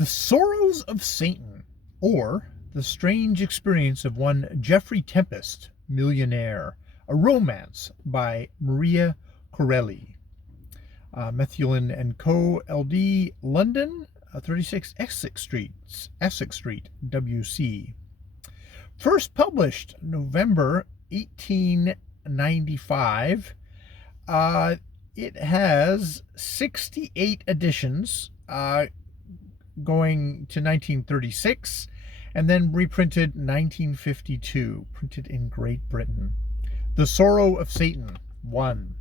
The Sorrows of Satan, or The Strange Experience of One Geoffrey Tempest, Millionaire, a romance by Maria Corelli. Methuen and Co. LD, London, 36 Essex Street, WC. First published November 1895. It has 68 editions, going to 1936, and then reprinted 1952, printed in Great Britain. The Sorrow of Satan, 1.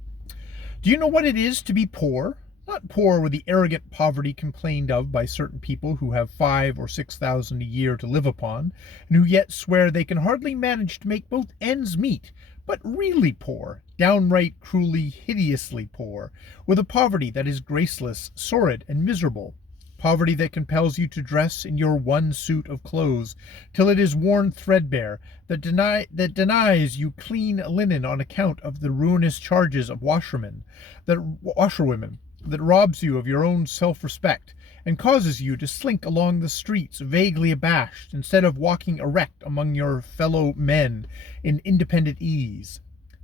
Do you know what it is to be poor? Not poor with the arrogant poverty complained of by certain people who have 5,000 or 6,000 a year to live upon, and who yet swear they can hardly manage to make both ends meet, but really poor, downright cruelly, hideously poor, with a poverty that is graceless, sordid, and miserable. Poverty that compels you to dress in your one suit of clothes till it is worn threadbare, that denies you clean linen on account of the ruinous charges of washerwomen, that robs you of your own self-respect, and causes you to slink along the streets vaguely abashed, instead of walking erect among your fellow men in independent ease.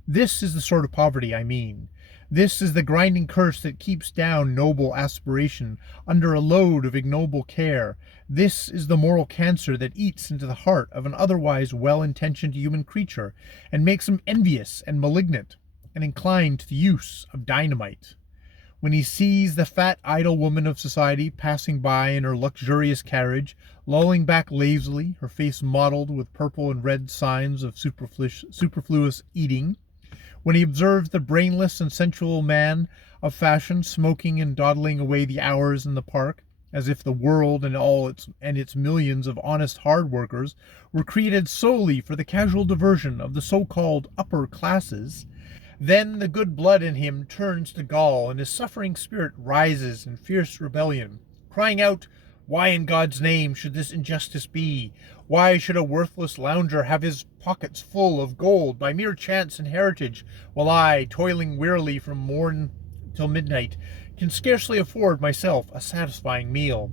This is the sort of poverty I mean. This is the grinding curse that keeps down noble aspiration under a load of ignoble care. This is the moral cancer that eats into the heart of an otherwise well-intentioned human creature, and makes him envious and malignant, and inclined to the use of dynamite. When he sees the fat, idle woman of society passing by in her luxurious carriage, lolling back lazily, her face mottled with purple and red signs of superfluous eating, when he observes the brainless and sensual man of fashion smoking and dawdling away the hours in the park, as if the world and its millions of honest hard workers were created solely for the casual diversion of the so-called upper classes, then the good blood in him turns to gall, and his suffering spirit rises in fierce rebellion, crying out, "Why in God's name should this injustice be? Why should a worthless lounger have his pockets full of gold by mere chance and heritage, while I, toiling wearily from morn till midnight, can scarcely afford myself a satisfying meal?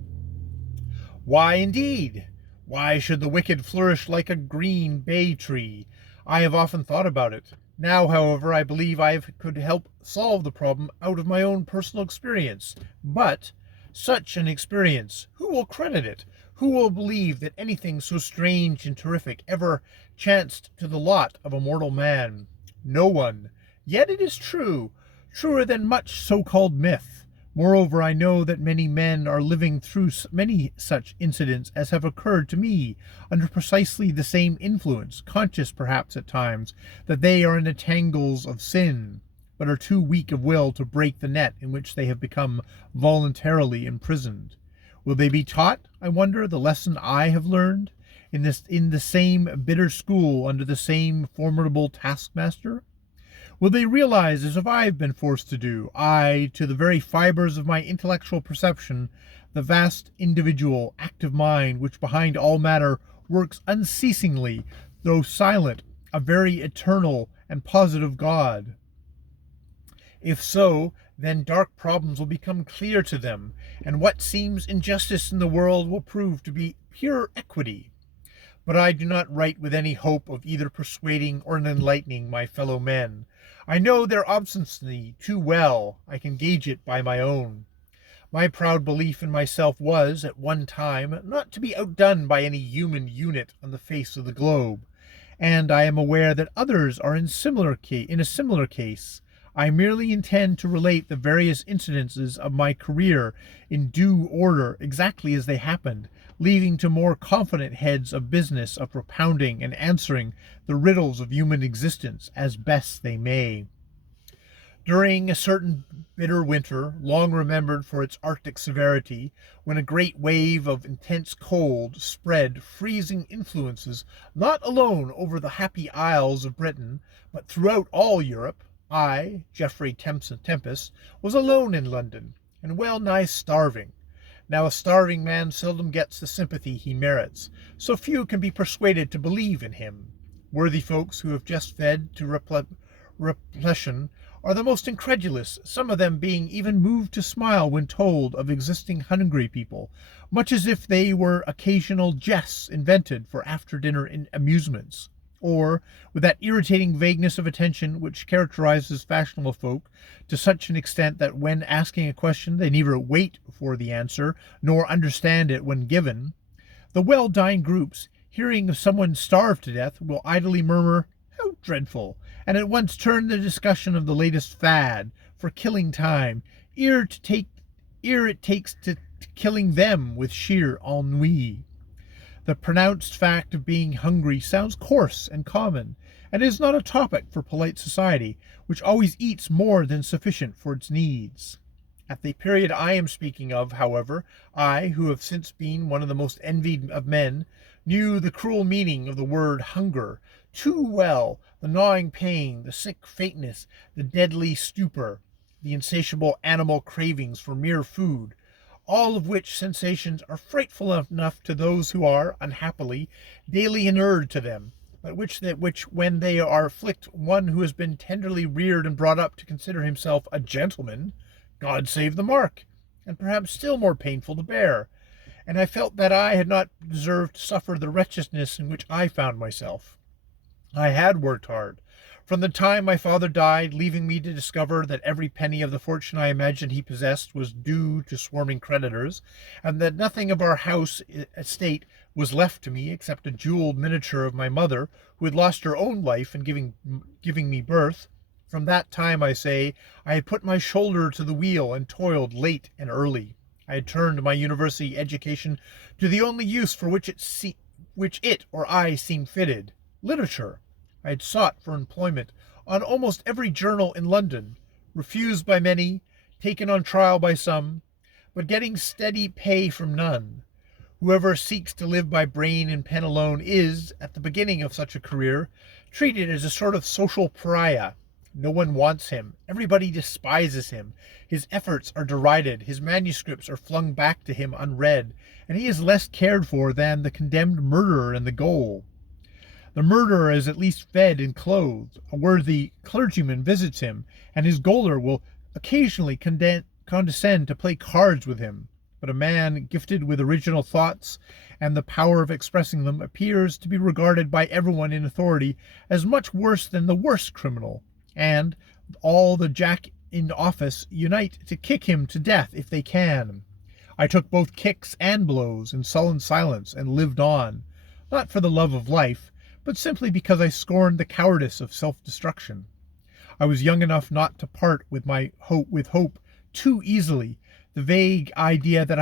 Why indeed? Why should the wicked flourish like a green bay tree? I have often thought about it. Now, however, I believe I could help solve the problem out of my own personal experience. But such an experience, who will credit it? Who will believe that anything so strange and terrific ever chanced to the lot of a mortal man? No one. Yet it is true, truer than much so-called myth. Moreover, I know that many men are living through many such incidents as have occurred to me, under precisely the same influence, conscious perhaps at times that they are in the tangles of sin, but are too weak of will to break the net in which they have become voluntarily imprisoned. Will they be taught, I wonder, the lesson I have learned, in the same bitter school under the same formidable taskmaster? Will they realize, as if I have been forced to do, I, to the very fibers of my intellectual perception, the vast individual, active mind which behind all matter works unceasingly, though silent, a very eternal and positive God? If so, then dark problems will become clear to them, and what seems injustice in the world will prove to be pure equity. But I do not write with any hope of either persuading or enlightening my fellow men. I know their obstinacy too well. I can gauge it by my own. My proud belief in myself was, at one time, not to be outdone by any human unit on the face of the globe, and I am aware that others are in a similar case. I merely intend to relate the various incidences of my career in due order, exactly as they happened, leaving to more confident heads of business of propounding and answering the riddles of human existence as best they may. During a certain bitter winter, long remembered for its Arctic severity, when a great wave of intense cold spread freezing influences not alone over the happy isles of Britain, but throughout all Europe, I, Geoffrey Tempest, was alone in London, and well nigh starving. Now a starving man seldom gets the sympathy he merits, so few can be persuaded to believe in him. Worthy folks who have just fed to repletion are the most incredulous, some of them being even moved to smile when told of existing hungry people, much as if they were occasional jests invented for after-dinner amusements, or with that irritating vagueness of attention which characterizes fashionable folk to such an extent that when asking a question they neither wait for the answer nor understand it when given. The well-dined groups, hearing of someone starved to death, will idly murmur, "How dreadful!" and at once turn the discussion of the latest fad for killing time, ere it takes to killing them with sheer ennui. The pronounced fact of being hungry sounds coarse and common, and is not a topic for polite society, which always eats more than sufficient for its needs. At the period I am speaking of, however, I, who have since been one of the most envied of men, knew the cruel meaning of the word hunger too well, the gnawing pain, the sick faintness, the deadly stupor, the insatiable animal cravings for mere food, all of which sensations are frightful enough to those who are, unhappily, daily inured to them, but which when they are afflict one who has been tenderly reared and brought up to consider himself a gentleman, God save the mark, and perhaps still more painful to bear. And I felt that I had not deserved to suffer the wretchedness in which I found myself. I had worked hard. From the time my father died, leaving me to discover that every penny of the fortune I imagined he possessed was due to swarming creditors, and that nothing of our house estate was left to me except a jeweled miniature of my mother, who had lost her own life in giving me birth. From that time, I say, I had put my shoulder to the wheel and toiled late and early. I had turned my university education to the only use for which it or I seemed fitted, literature. I had sought for employment on almost every journal in London, refused by many, taken on trial by some, but getting steady pay from none. Whoever seeks to live by brain and pen alone is, at the beginning of such a career, treated as a sort of social pariah. No one wants him. Everybody despises him. His efforts are derided. His manuscripts are flung back to him unread, and he is less cared for than the condemned murderer in the gaol. The murderer is at least fed and clothed. A worthy clergyman visits him, and his gaoler will occasionally condescend to play cards with him. But a man gifted with original thoughts and the power of expressing them appears to be regarded by everyone in authority as much worse than the worst criminal, and all the jack in office unite to kick him to death if they can. I took both kicks and blows in sullen silence and lived on, not for the love of life, but simply because I scorned the cowardice of self-destruction. I was young enough not to part with hope too easily. The vague idea that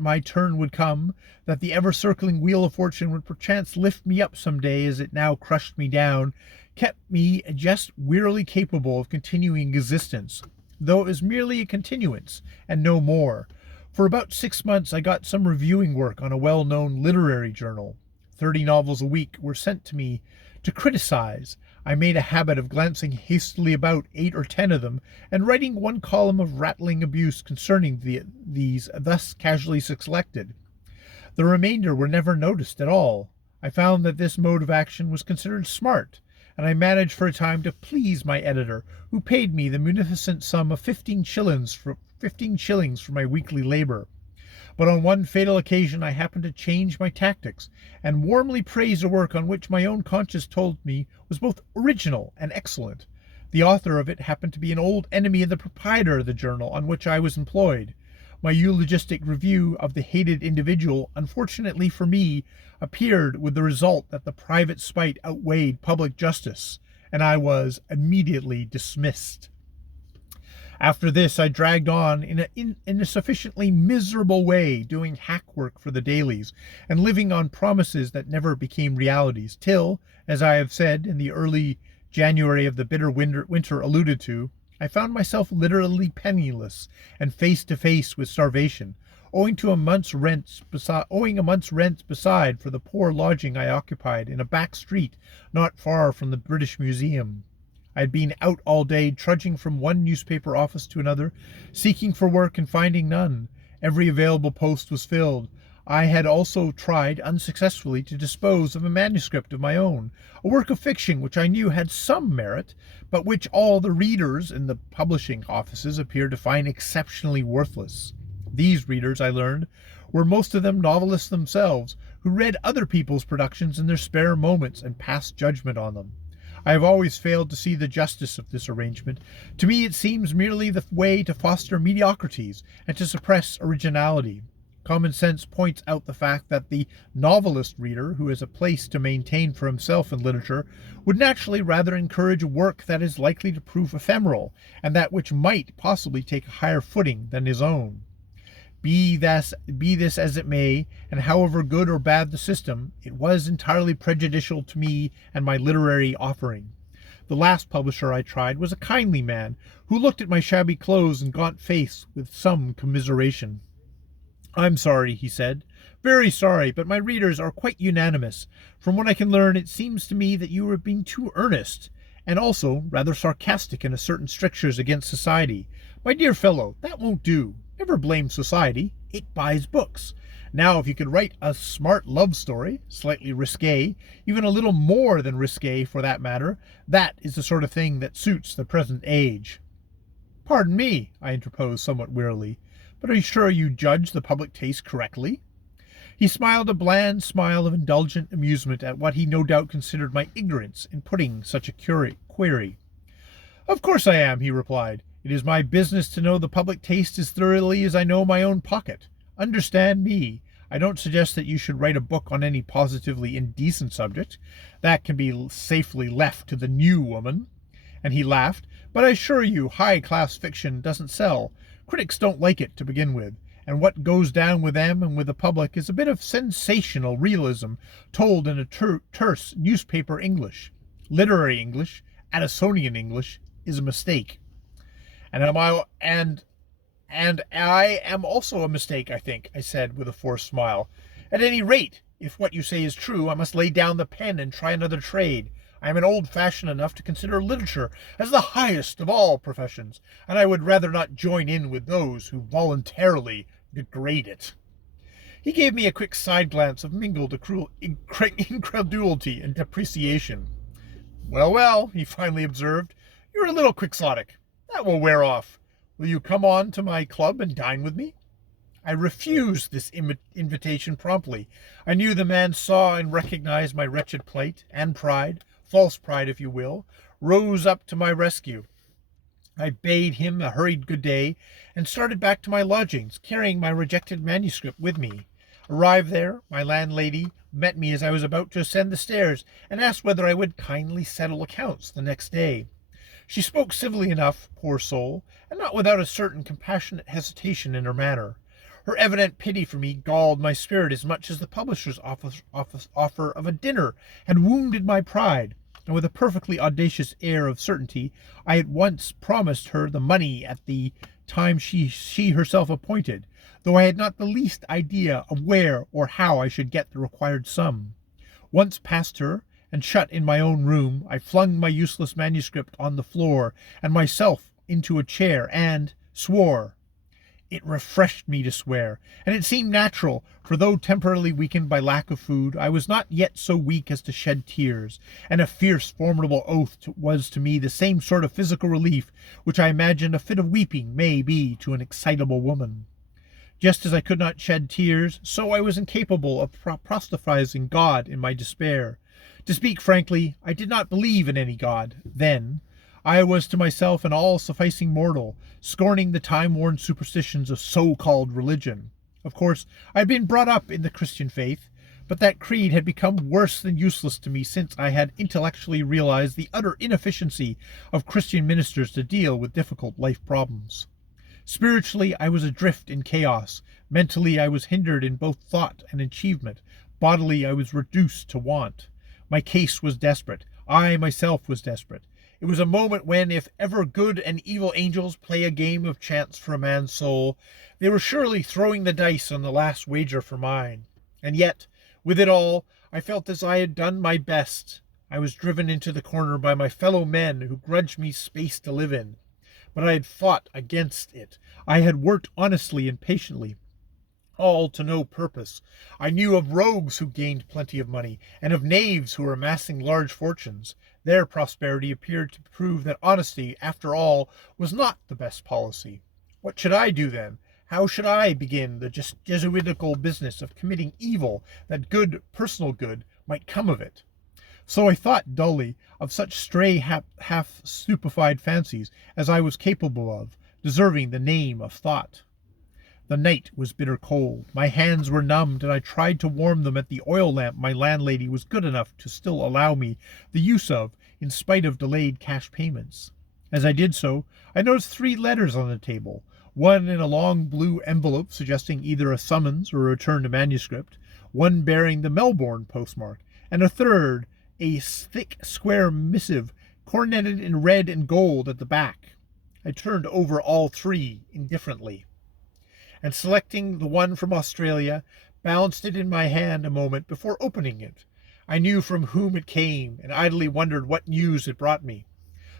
my turn would come, that the ever-circling wheel of fortune would perchance lift me up some day as it now crushed me down, kept me just wearily capable of continuing existence, though it was merely a continuance, and no more. For about 6 months I got some reviewing work on a well-known literary journal. 30 novels a week were sent to me to criticize. I made a habit of glancing hastily about 8 or 10 of them, and writing one column of rattling abuse concerning these thus casually selected. The remainder were never noticed at all. I found that this mode of action was considered smart, and I managed for a time to please my editor, who paid me the munificent sum of 15 shillings for my weekly labor. But on one fatal occasion I happened to change my tactics, and warmly praised a work on which my own conscience told me was both original and excellent. The author of it happened to be an old enemy of the proprietor of the journal on which I was employed. My eulogistic review of the hated individual, unfortunately for me, appeared with the result that the private spite outweighed public justice, and I was immediately dismissed. After this I dragged on in a sufficiently miserable way, doing hack work for the dailies, and living on promises that never became realities, till, as I have said, in the early January of the bitter winter alluded to, I found myself literally penniless and face to face with starvation, owing a month's rent beside for the poor lodging I occupied in a back street not far from the British Museum. I had been out all day, trudging from one newspaper office to another, seeking for work and finding none. Every available post was filled. I had also tried unsuccessfully to dispose of a manuscript of my own, a work of fiction which I knew had some merit, but which all the readers in the publishing offices appeared to find exceptionally worthless. These readers, I learned, were most of them novelists themselves, who read other people's productions in their spare moments and passed judgment on them. I have always failed to see the justice of this arrangement. To me it seems merely the way to foster mediocrities and to suppress originality. Common sense points out the fact that the novelist reader, who has a place to maintain for himself in literature, would naturally rather encourage work that is likely to prove ephemeral, and that which might possibly take a higher footing than his own. Be this as it may, and however good or bad the system, it was entirely prejudicial to me and my literary offering. The last publisher I tried was a kindly man, who looked at my shabby clothes and gaunt face with some commiseration. "I'm sorry," he said, "very sorry, but my readers are quite unanimous. From what I can learn, it seems to me that you are being too earnest, and also rather sarcastic in certain strictures against society. My dear fellow, that won't do. Never blame society. It buys books. Now, if you could write a smart love story, slightly risque, even a little more than risque for that matter, that is the sort of thing that suits the present age." "Pardon me," I interposed somewhat wearily, "but are you sure you judge the public taste correctly?" He smiled a bland smile of indulgent amusement at what he no doubt considered my ignorance in putting such a query. "Of course I am," he replied. "It is my business to know the public taste as thoroughly as I know my own pocket. Understand me. I don't suggest that you should write a book on any positively indecent subject. That can be safely left to the new woman." And he laughed. "But I assure you, high-class fiction doesn't sell. Critics don't like it to begin with, and what goes down with them and with the public is a bit of sensational realism told in a terse newspaper English. Literary English, Addisonian English, is a mistake. And I am also a mistake, I think," I said with a forced smile. "At any rate, if what you say is true, I must lay down the pen and try another trade. I am an old-fashioned enough to consider literature as the highest of all professions, and I would rather not join in with those who voluntarily degrade it." He gave me a quick side glance of mingled incredulity and depreciation. "Well, well," he finally observed, "you're a little quixotic. That will wear off. Will you come on to my club and dine with me?" I refused this invitation promptly. I knew the man saw and recognized my wretched plight, and pride, false pride if you will, rose up to my rescue. I bade him a hurried good day, and started back to my lodgings, carrying my rejected manuscript with me. Arrived there, my landlady met me as I was about to ascend the stairs, and asked whether I would kindly settle accounts the next day. She spoke civilly enough, poor soul, and not without a certain compassionate hesitation in her manner. Her evident pity for me galled my spirit as much as the publisher's offer of a dinner had wounded my pride, and with a perfectly audacious air of certainty, I at once promised her the money at the time she herself appointed, though I had not the least idea of where or how I should get the required sum. Once past her, and shut in my own room, I flung my useless manuscript on the floor and myself into a chair and swore. It refreshed me to swear, and it seemed natural, for though temporarily weakened by lack of food, I was not yet so weak as to shed tears, and a fierce, formidable oath was to me the same sort of physical relief which I imagine a fit of weeping may be to an excitable woman. Just as I could not shed tears, so I was incapable of apostrophizing God in my despair. To speak frankly, I did not believe in any God, then. I was to myself an all-sufficing mortal, scorning the time-worn superstitions of so-called religion. Of course, I had been brought up in the Christian faith, but that creed had become worse than useless to me since I had intellectually realized the utter inefficiency of Christian ministers to deal with difficult life problems. Spiritually, I was adrift in chaos. Mentally, I was hindered in both thought and achievement. Bodily, I was reduced to want. My case was desperate. I myself was desperate. It was a moment when, if ever good and evil angels play a game of chance for a man's soul, they were surely throwing the dice on the last wager for mine. And yet, with it all, I felt as I had done my best. I was driven into the corner by my fellow men who grudged me space to live in. But I had fought against it. I had worked honestly and patiently. all to no purpose. I knew of rogues who gained plenty of money, and of knaves who were amassing large fortunes. Their prosperity appeared to prove that honesty, after all, was not the best policy. What should I do then? How should I begin the Jesuitical business of committing evil, that good, personal good, might come of it? So I thought dully of such stray half-stupefied fancies as I was capable of, deserving the name of thought. The night was bitter cold. My hands were numbed, and I tried to warm them at the oil lamp my landlady was good enough to still allow me the use of, in spite of delayed cash payments. As I did so, I noticed 3 letters on the table, one in a long blue envelope suggesting either a summons or a return to manuscript, one bearing the Melbourne postmark, and a third, a thick square missive, coroneted in red and gold at the back. I turned over all 3 indifferently, and selecting the one from Australia, balanced it in my hand a moment before opening it. I knew from whom it came, and idly wondered what news it brought me.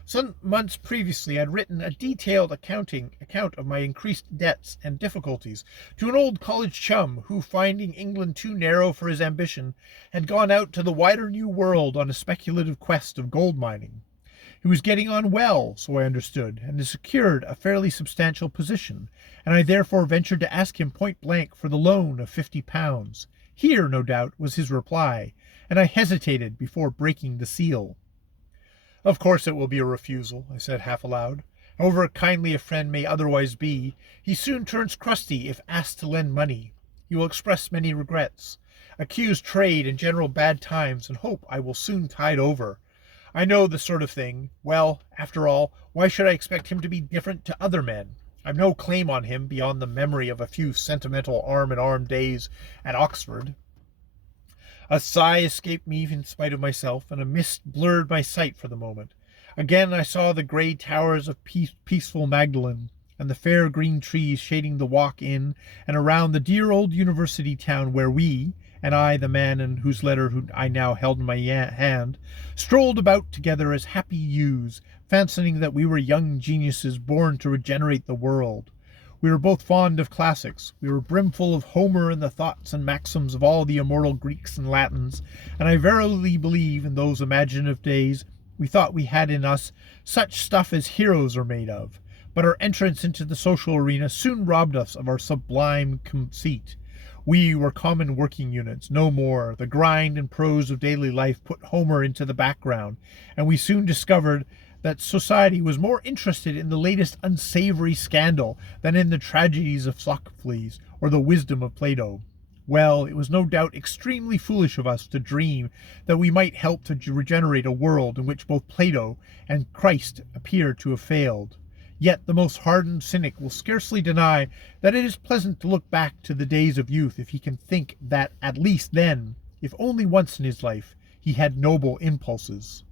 Some months previously I had written a detailed account of my increased debts and difficulties to an old college chum who, finding England too narrow for his ambition, had gone out to the wider new world on a speculative quest of gold mining. He was getting on well, so I understood, and had secured a fairly substantial position, and I therefore ventured to ask him point-blank for the loan of £50. Here, no doubt, was his reply, and I hesitated before breaking the seal. "Of course it will be a refusal," I said half aloud. "However kindly a friend may otherwise be, he soon turns crusty if asked to lend money. He will express many regrets, accuse trade and general bad times, and hope I will soon tide over. I know the sort of thing. Well, after all, why should I expect him to be different to other men? I've no claim on him beyond the memory of a few sentimental arm-in-arm days at Oxford." A sigh escaped me in spite of myself, and a mist blurred my sight for the moment. Again I saw the grey towers of peaceful Magdalen, and the fair green trees shading the walk in and around the dear old university town where we, and I, the man in whose letter I now held in my hand, strolled about together as happy youths, fancying that we were young geniuses born to regenerate the world. We were both fond of classics. We were brimful of Homer and the thoughts and maxims of all the immortal Greeks and Latins, and I verily believe in those imaginative days we thought we had in us such stuff as heroes are made of. But our entrance into the social arena soon robbed us of our sublime conceit. We were common working units, no more. The grind and prose of daily life put Homer into the background, and we soon discovered that society was more interested in the latest unsavory scandal than in the tragedies of Sophocles or the wisdom of Plato. Well, it was no doubt extremely foolish of us to dream that we might help to regenerate a world in which both Plato and Christ appear to have failed. Yet the most hardened cynic will scarcely deny that it is pleasant to look back to the days of youth if he can think that at least then, if only once in his life, he had noble impulses.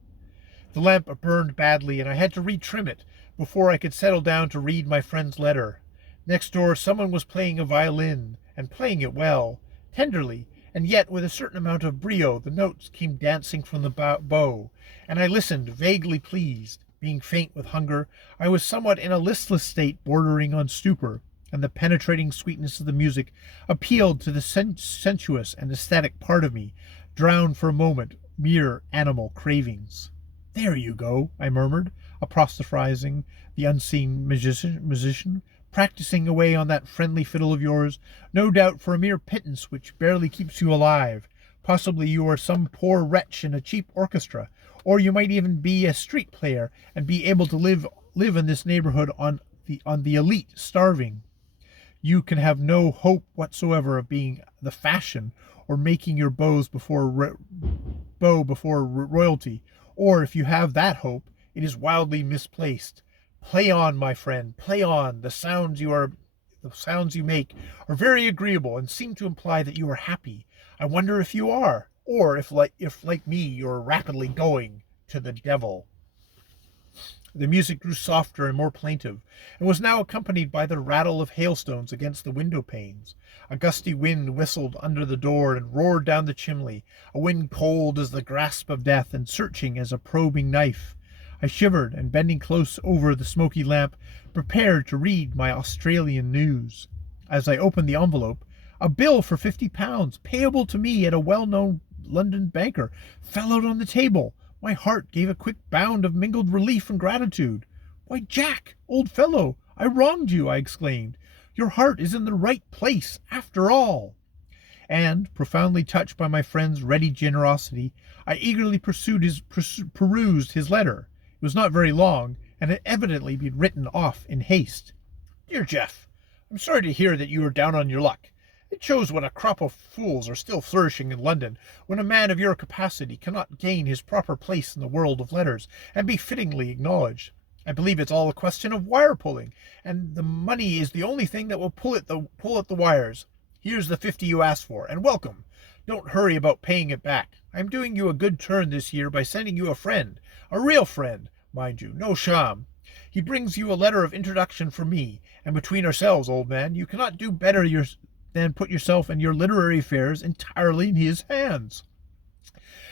The lamp burned badly, and I had to retrim it before I could settle down to read my friend's letter. Next door someone was playing a violin, and playing it well, tenderly, and yet with a certain amount of brio. The notes came dancing from the bow, and I listened, vaguely pleased. Being faint with hunger, I was somewhat in a listless state bordering on stupor, and the penetrating sweetness of the music appealed to the sensuous and aesthetic part of me, drowned for a moment mere animal cravings. "There you go," I murmured, apostrophizing the unseen musician, "practicing away on that friendly fiddle of yours, no doubt for a mere pittance which barely keeps you alive. Possibly you are some poor wretch in a cheap orchestra, or you might even be a street player and be able to live in this neighborhood on the elite starving. You can have no hope whatsoever of being the fashion or making your bow before royalty, or if you have that hope, it is wildly misplaced. Play on, my friend, play on. The sounds you make are very agreeable and seem to imply that you are happy. I wonder if you are, or if like me, you are rapidly going to the devil." The music grew softer and more plaintive, and was now accompanied by the rattle of hailstones against the window panes. A gusty wind whistled under the door and roared down the chimney, a wind cold as the grasp of death and searching as a probing knife. I shivered, and bending close over the smoky lamp, prepared to read my Australian news. As I opened the envelope, A bill for £50, payable to me at a well-known London banker, fell out on the table. My heart gave a quick bound of mingled relief and gratitude. "Why, Jack, old fellow, I wronged you," I exclaimed. "Your heart is in the right place, after all." And, profoundly touched by my friend's ready generosity, I eagerly perused his letter. It was not very long, and had evidently been written off in haste. "Dear Jeff, I'm sorry to hear that you are down on your luck. It shows what a crop of fools are still flourishing in London, when a man of your capacity cannot gain his proper place in the world of letters, and be fittingly acknowledged. I believe it's all a question of wire pulling, and the money is the only thing that will pull at the wires. Here's the 50 you asked for, and welcome. Don't hurry about paying it back. I'm doing you a good turn this year by sending you a friend, a real friend, mind you, no sham. He brings you a letter of introduction from me, and between ourselves, old man, you cannot do better than put yourself and your literary affairs entirely in his hands.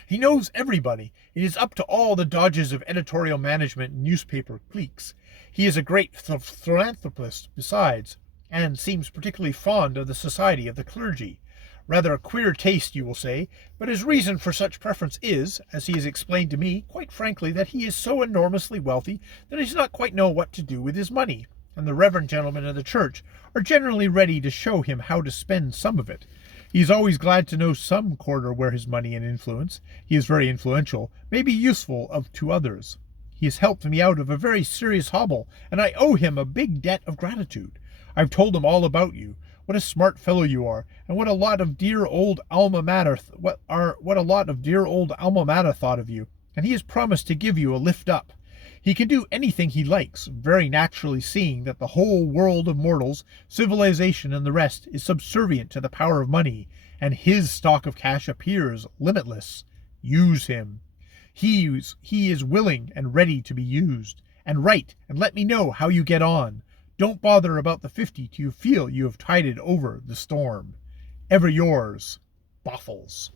He knows everybody. It is up to all the dodges of editorial management and newspaper cliques. He is a great philanthropist besides, and seems particularly fond of the society of the clergy. Rather a queer taste, you will say, but his reason for such preference is, as he has explained to me, quite frankly, that he is so enormously wealthy that he does not quite know what to do with his money, and the reverend gentlemen of the church are generally ready to show him how to spend some of it. He is always glad to know some quarter where his money and influence, he is very influential, may be useful to others. He has helped me out of a very serious hobble, and I owe him a big debt of gratitude. I've told him all about you, what a smart fellow you are, and what a lot of dear old alma mater thought of you, and he has promised to give you a lift up. He can do anything he likes, very naturally, seeing that the whole world of mortals, civilization and the rest, is subservient to the power of money, and his stock of cash appears limitless. Use him. He is willing and ready to be used. And write, and let me know how you get on. Don't bother about the 50 till you feel you have tided over the storm. Ever yours, Boffles.